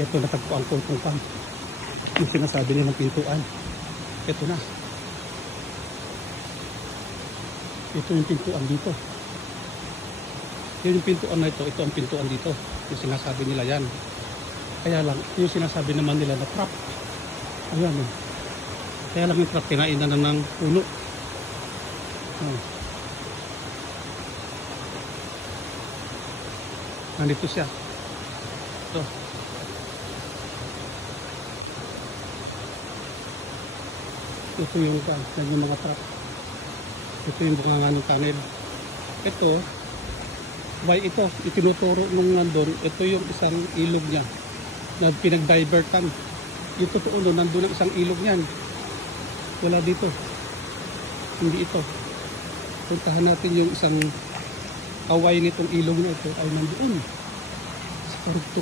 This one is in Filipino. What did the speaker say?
Ito natagpuan ko itong pan. Yung sinasabi nilang pintuan. Ito na. Ito yung pintuan dito. Yun yung pintuan na ito. Ito ang pintuan dito. Yung sinasabi nila yan. Kaya lang, yung sinasabi naman nila na trap. Ayan o. Kaya lang yung trap, kinain na ng puno. Nandito siya. Ito. Ito yung mga trap. Ito yung bunganga ng tunnel. Ito, why ito? Itinuturo nung nandun, ito yung isang ilog niya na pinag-divertan. Yung totoo nun, nandun ang isang ilog niyan. Wala dito. Hindi ito. Puntahan natin yung isang kaway nitong ilog na ito ay nandoon.